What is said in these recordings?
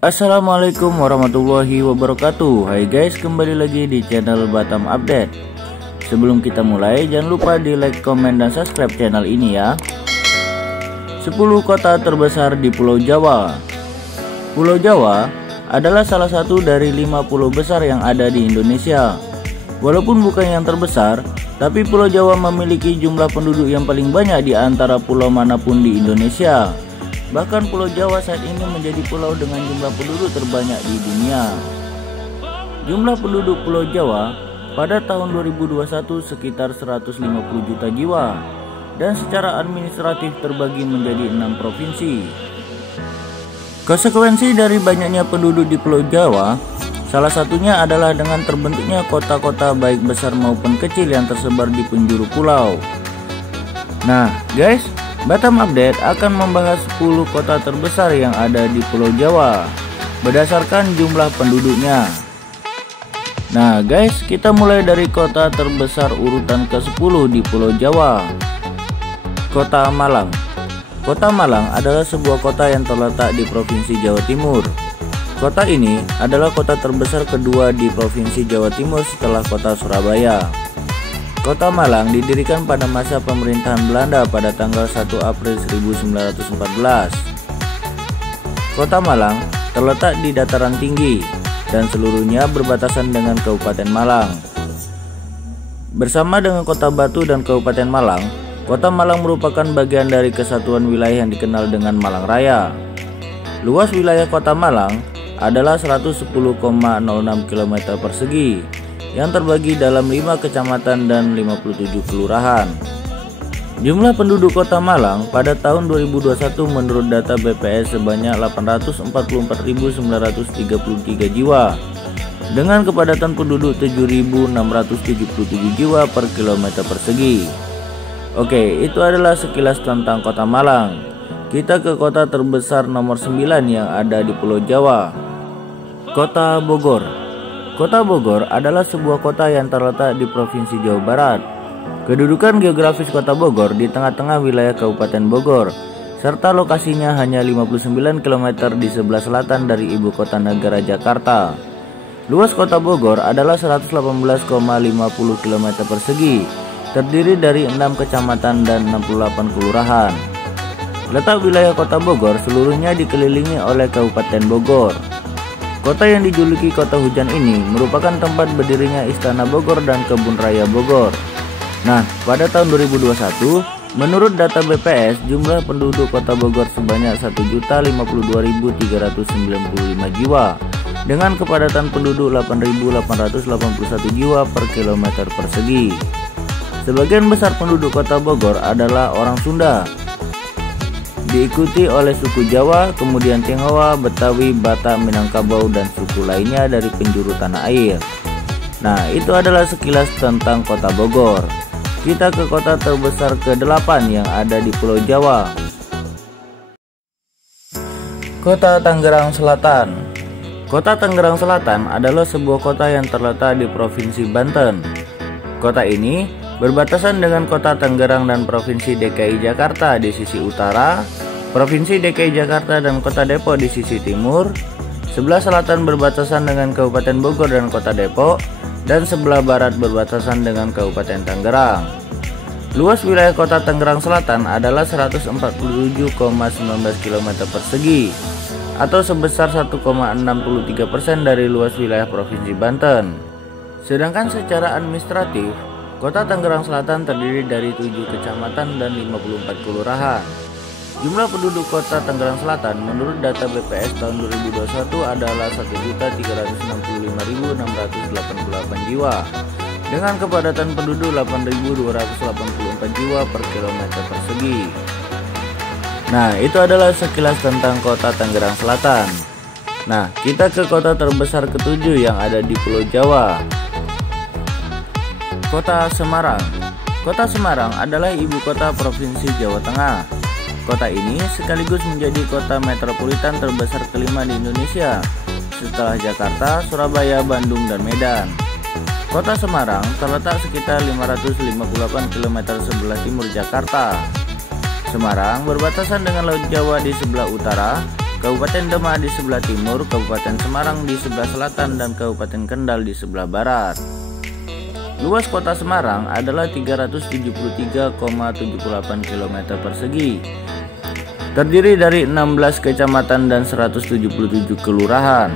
Assalamualaikum warahmatullahi wabarakatuh. Hai guys, kembali lagi di channel Batam Update. Sebelum kita mulai, jangan lupa di like, komen, dan subscribe channel ini ya. 10 kota terbesar di Pulau Jawa. Pulau Jawa adalah salah satu dari 5 pulau besar yang ada di Indonesia. Walaupun bukan yang terbesar, tapi Pulau Jawa memiliki jumlah penduduk yang paling banyak di antara pulau manapun di Indonesia. Bahkan Pulau Jawa saat ini menjadi pulau dengan jumlah penduduk terbanyak di dunia. Jumlah penduduk Pulau Jawa pada tahun 2021 sekitar 150 juta jiwa dan secara administratif terbagi menjadi 6 provinsi. Konsekuensi dari banyaknya penduduk di Pulau Jawa, salah satunya adalah dengan terbentuknya kota-kota baik besar maupun kecil yang tersebar di penjuru pulau. Nah guys, Batam Update akan membahas 10 kota terbesar yang ada di Pulau Jawa berdasarkan jumlah penduduknya. Nah guys, kita mulai dari kota terbesar urutan ke-10 di Pulau Jawa. Kota Malang. Kota Malang adalah sebuah kota yang terletak di Provinsi Jawa Timur. Kota ini adalah kota terbesar kedua di Provinsi Jawa Timur setelah kota Surabaya. Kota Malang didirikan pada masa pemerintahan Belanda pada tanggal 1 April 1914. Kota Malang terletak di dataran tinggi dan seluruhnya berbatasan dengan Kabupaten Malang. Bersama dengan Kota Batu dan Kabupaten Malang, Kota Malang merupakan bagian dari kesatuan wilayah yang dikenal dengan Malang Raya. Luas wilayah Kota Malang adalah 110,06 km persegi yang terbagi dalam 5 kecamatan dan 57 kelurahan. Jumlah penduduk Kota Malang pada tahun 2021 menurut data BPS sebanyak 844.933 jiwa dengan kepadatan penduduk 7.677 jiwa per kilometer persegi. Oke, itu adalah sekilas tentang Kota Malang. Kita ke kota terbesar nomor 9 yang ada di Pulau Jawa. Kota Bogor. Kota Bogor adalah sebuah kota yang terletak di Provinsi Jawa Barat. Kedudukan geografis Kota Bogor di tengah-tengah wilayah Kabupaten Bogor, serta lokasinya hanya 59 km di sebelah selatan dari ibu kota negara Jakarta. Luas Kota Bogor adalah 118,50 km persegi, terdiri dari 6 kecamatan dan 68 kelurahan. Letak wilayah Kota Bogor seluruhnya dikelilingi oleh Kabupaten Bogor. Kota yang dijuluki kota hujan ini merupakan tempat berdirinya Istana Bogor dan Kebun Raya Bogor. Nah, pada tahun 2021, menurut data BPS, jumlah penduduk Kota Bogor sebanyak 1.052.395 jiwa dengan kepadatan penduduk 8.881 jiwa per kilometer persegi. Sebagian besar penduduk Kota Bogor adalah orang Sunda, diikuti oleh suku Jawa, kemudian Tionghoa, Betawi, Batak, Minangkabau, dan suku lainnya dari penjuru tanah air. Nah, itu adalah sekilas tentang Kota Bogor. Kita ke kota terbesar ke-8 yang ada di Pulau Jawa. Kota Tangerang Selatan. Kota Tangerang Selatan adalah sebuah kota yang terletak di Provinsi Banten. Kota ini berbatasan dengan Kota Tangerang dan Provinsi DKI Jakarta di sisi utara, Provinsi DKI Jakarta dan Kota Depok di sisi timur, sebelah selatan berbatasan dengan Kabupaten Bogor dan Kota Depok, dan sebelah barat berbatasan dengan Kabupaten Tangerang. Luas wilayah Kota Tangerang Selatan adalah 147,19 km persegi, atau sebesar 1,63% dari luas wilayah Provinsi Banten. Sedangkan secara administratif, Kota Tangerang Selatan terdiri dari 7 kecamatan dan 54 kelurahan. Jumlah penduduk Kota Tangerang Selatan menurut data BPS tahun 2021 adalah 1.365.688 jiwa dengan kepadatan penduduk 8.284 jiwa per kilometer persegi. Nah, itu adalah sekilas tentang Kota Tangerang Selatan. Nah, kita ke kota terbesar ke-7 yang ada di Pulau Jawa. Kota Semarang. Kota Semarang adalah ibu kota Provinsi Jawa Tengah. Kota ini sekaligus menjadi kota metropolitan terbesar kelima di Indonesia setelah Jakarta, Surabaya, Bandung, dan Medan. Kota Semarang terletak sekitar 558 km sebelah timur Jakarta. Semarang berbatasan dengan Laut Jawa di sebelah utara Kabupaten Demak di sebelah timur, Kabupaten Semarang di sebelah selatan, dan Kabupaten Kendal di sebelah barat. Luas kota Semarang adalah 373,78 km persegi. Terdiri dari 16 kecamatan dan 177 kelurahan.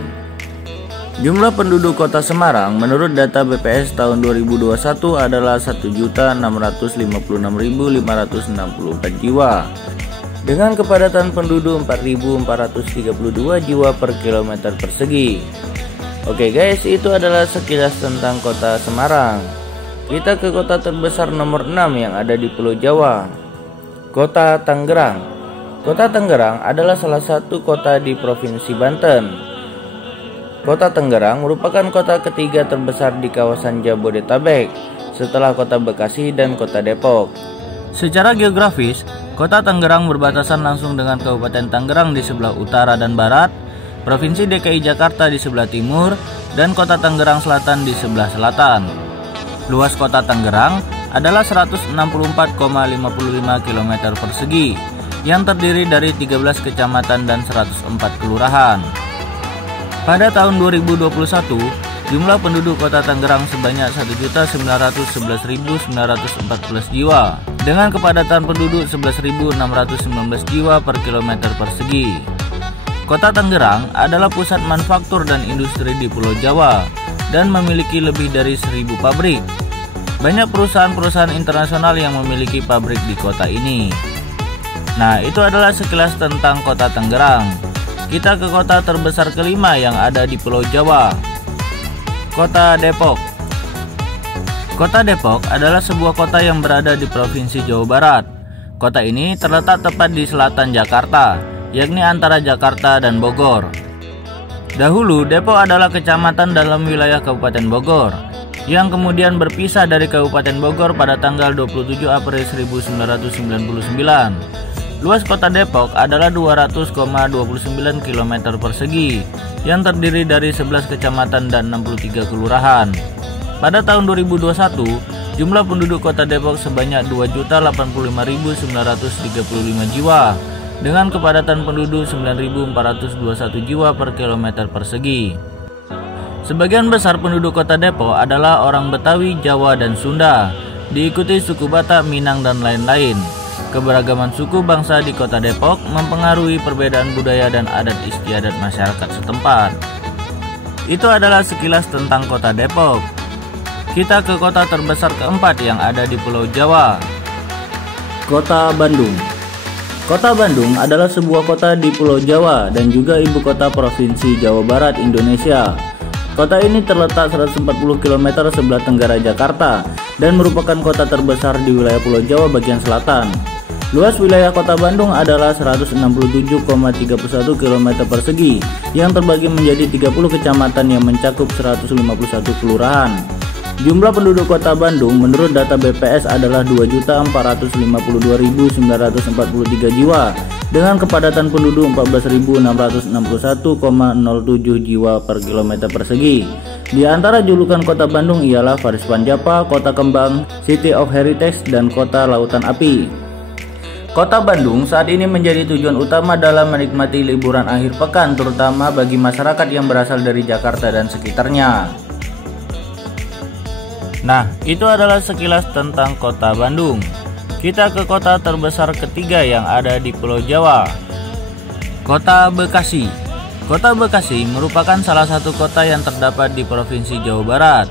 Jumlah penduduk kota Semarang menurut data BPS tahun 2021 adalah 1.656.564 jiwa dengan kepadatan penduduk 4.432 jiwa per kilometer persegi. Oke guys, itu adalah sekilas tentang kota Semarang. Kita ke kota terbesar nomor 6 yang ada di Pulau Jawa, Kota Tangerang. Kota Tangerang adalah salah satu kota di Provinsi Banten. Kota Tangerang merupakan kota ketiga terbesar di kawasan Jabodetabek setelah Kota Bekasi dan Kota Depok. Secara geografis, Kota Tangerang berbatasan langsung dengan Kabupaten Tangerang di sebelah utara dan barat, Provinsi DKI Jakarta di sebelah timur, dan Kota Tangerang Selatan di sebelah selatan. Luas Kota Tangerang adalah 164,55 km persegi yang terdiri dari 13 kecamatan dan 104 kelurahan. Pada tahun 2021, jumlah penduduk Kota Tangerang sebanyak 1.911.914 jiwa dengan kepadatan penduduk 11.619 jiwa per kilometer persegi. Kota Tangerang adalah pusat manufaktur dan industri di Pulau Jawa dan memiliki lebih dari 1.000 pabrik. Banyak perusahaan-perusahaan internasional yang memiliki pabrik di kota ini. Nah, itu adalah sekilas tentang Kota Tangerang. Kita ke kota terbesar kelima yang ada di Pulau Jawa, Kota Depok. Kota Depok adalah sebuah kota yang berada di Provinsi Jawa Barat. Kota ini terletak tepat di selatan Jakarta, yakni antara Jakarta dan Bogor. Dahulu, Depok adalah kecamatan dalam wilayah Kabupaten Bogor, yang kemudian berpisah dari Kabupaten Bogor pada tanggal 27 April 1999. Luas kota Depok adalah 200,29 km persegi yang terdiri dari 11 kecamatan dan 63 kelurahan. Pada tahun 2021, jumlah penduduk kota Depok sebanyak 2.085.935 jiwa dengan kepadatan penduduk 9.421 jiwa per kilometer persegi. Sebagian besar penduduk kota Depok adalah orang Betawi, Jawa, dan Sunda, diikuti suku Batak, Minang, dan lain-lain. Keberagaman suku bangsa di kota Depok mempengaruhi perbedaan budaya dan adat istiadat masyarakat setempat. Itu adalah sekilas tentang kota Depok. Kita ke kota terbesar keempat yang ada di Pulau Jawa, Kota Bandung. Kota Bandung adalah sebuah kota di Pulau Jawa dan juga ibu kota Provinsi Jawa Barat, Indonesia. Kota ini terletak 140 km sebelah tenggara Jakarta dan merupakan kota terbesar di wilayah Pulau Jawa bagian selatan. Luas wilayah Kota Bandung adalah 167,31 km persegi yang terbagi menjadi 30 kecamatan yang mencakup 151 kelurahan. Jumlah penduduk Kota Bandung menurut data BPS adalah 2.452.943 jiwa dengan kepadatan penduduk 14.661,07 jiwa per kilometer persegi. Di antara julukan Kota Bandung ialah Faris Panjapa, Kota Kembang, City of Heritage, dan Kota Lautan Api. Kota Bandung saat ini menjadi tujuan utama dalam menikmati liburan akhir pekan, terutama bagi masyarakat yang berasal dari Jakarta dan sekitarnya. Nah, itu adalah sekilas tentang Kota Bandung. Kita ke kota terbesar ketiga yang ada di Pulau Jawa, Kota Bekasi. Kota Bekasi merupakan salah satu kota yang terdapat di Provinsi Jawa Barat.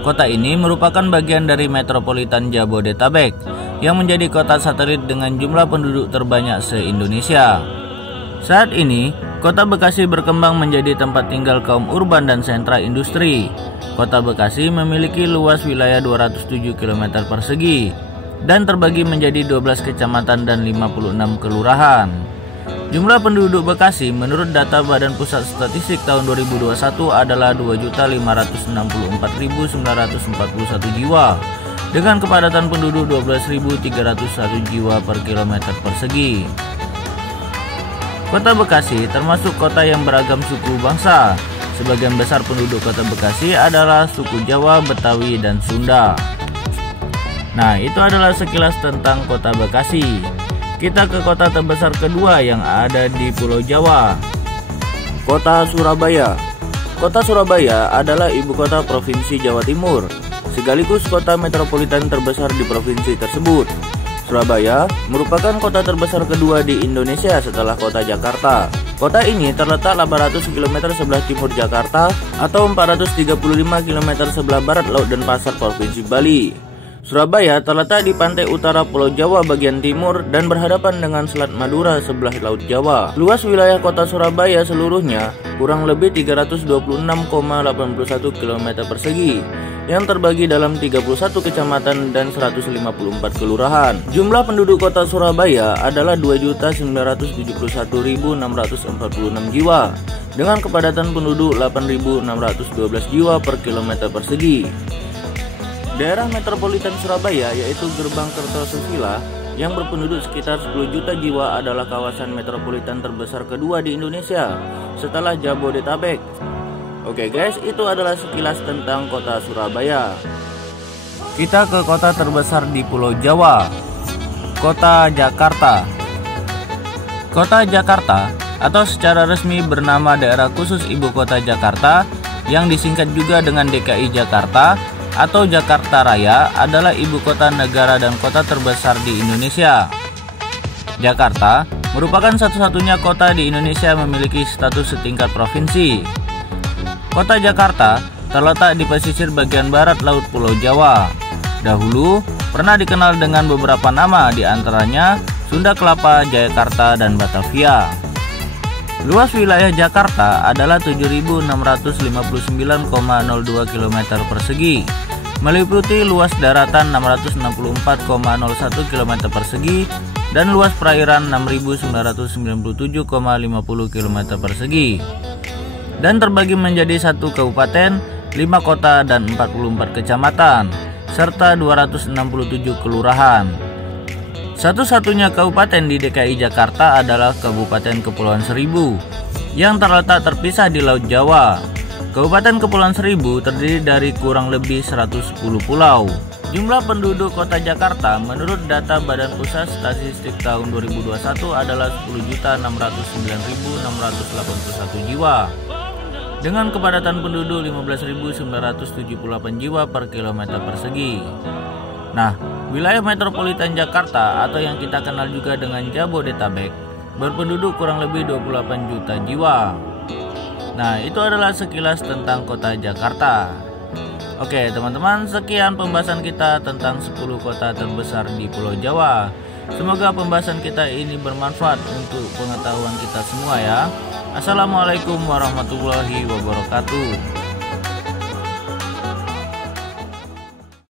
Kota ini merupakan bagian dari metropolitan Jabodetabek yang menjadi kota satelit dengan jumlah penduduk terbanyak se-Indonesia. Saat ini, Kota Bekasi berkembang menjadi tempat tinggal kaum urban dan sentra industri. Kota Bekasi memiliki luas wilayah 207 km persegi dan terbagi menjadi 12 kecamatan dan 56 kelurahan. Jumlah penduduk Bekasi menurut data Badan Pusat Statistik tahun 2021 adalah 2.564.941 jiwa dengan kepadatan penduduk 12.301 jiwa per kilometer persegi. Kota Bekasi termasuk kota yang beragam suku bangsa. Sebagian besar penduduk Kota Bekasi adalah suku Jawa, Betawi, dan Sunda. Nah, itu adalah sekilas tentang Kota Bekasi. Kita ke kota terbesar kedua yang ada di Pulau Jawa, Kota Surabaya. Kota Surabaya adalah ibu kota Provinsi Jawa Timur, sekaligus kota metropolitan terbesar di provinsi tersebut. Surabaya merupakan kota terbesar kedua di Indonesia setelah kota Jakarta. Kota ini terletak 800 km sebelah timur Jakarta atau 435 km sebelah barat Laut Denpasar Provinsi Bali. Surabaya terletak di pantai utara Pulau Jawa bagian timur dan berhadapan dengan Selat Madura sebelah Laut Jawa. Luas wilayah kota Surabaya seluruhnya kurang lebih 326,81 km persegi yang terbagi dalam 31 kecamatan dan 154 kelurahan. Jumlah penduduk kota Surabaya adalah 2.971.646 jiwa dengan kepadatan penduduk 8.612 jiwa per kilometer persegi. Daerah metropolitan Surabaya yaitu Gerbang Kertosusila yang berpenduduk sekitar 10 juta jiwa adalah kawasan metropolitan terbesar kedua di Indonesia setelah Jabodetabek. Oke guys, itu adalah sekilas tentang kota Surabaya. Kita ke kota terbesar di Pulau Jawa, Kota Jakarta. Kota Jakarta atau secara resmi bernama Daerah Khusus Ibu Kota Jakarta yang disingkat juga dengan DKI Jakarta atau Jakarta Raya adalah ibu kota negara dan kota terbesar di Indonesia. Jakarta merupakan satu-satunya kota di Indonesia memiliki status setingkat provinsi. Kota Jakarta terletak di pesisir bagian barat Laut Pulau Jawa. Dahulu pernah dikenal dengan beberapa nama, diantaranya Sunda Kelapa, Jayakarta, dan Batavia. Luas wilayah Jakarta adalah 7.659,02 km persegi, meliputi luas daratan 664,01 km persegi dan luas perairan 6.997,50 km persegi, dan terbagi menjadi 1 kabupaten, 5 kota, dan 44 kecamatan, serta 267 kelurahan. Satu-satunya kabupaten di DKI Jakarta adalah Kabupaten Kepulauan Seribu yang terletak terpisah di Laut Jawa. Kabupaten Kepulauan Seribu terdiri dari kurang lebih 110 pulau. Jumlah penduduk kota Jakarta menurut data Badan Pusat Statistik tahun 2021 adalah 10.609.681 jiwa dengan kepadatan penduduk 15.978 jiwa per kilometer persegi. Nah, wilayah metropolitan Jakarta atau yang kita kenal juga dengan Jabodetabek berpenduduk kurang lebih 28 juta jiwa. Nah, itu adalah sekilas tentang kota Jakarta. Oke teman-teman, sekian pembahasan kita tentang 10 kota terbesar di Pulau Jawa. Semoga pembahasan kita ini bermanfaat untuk pengetahuan kita semua ya. Assalamualaikum warahmatullahi wabarakatuh.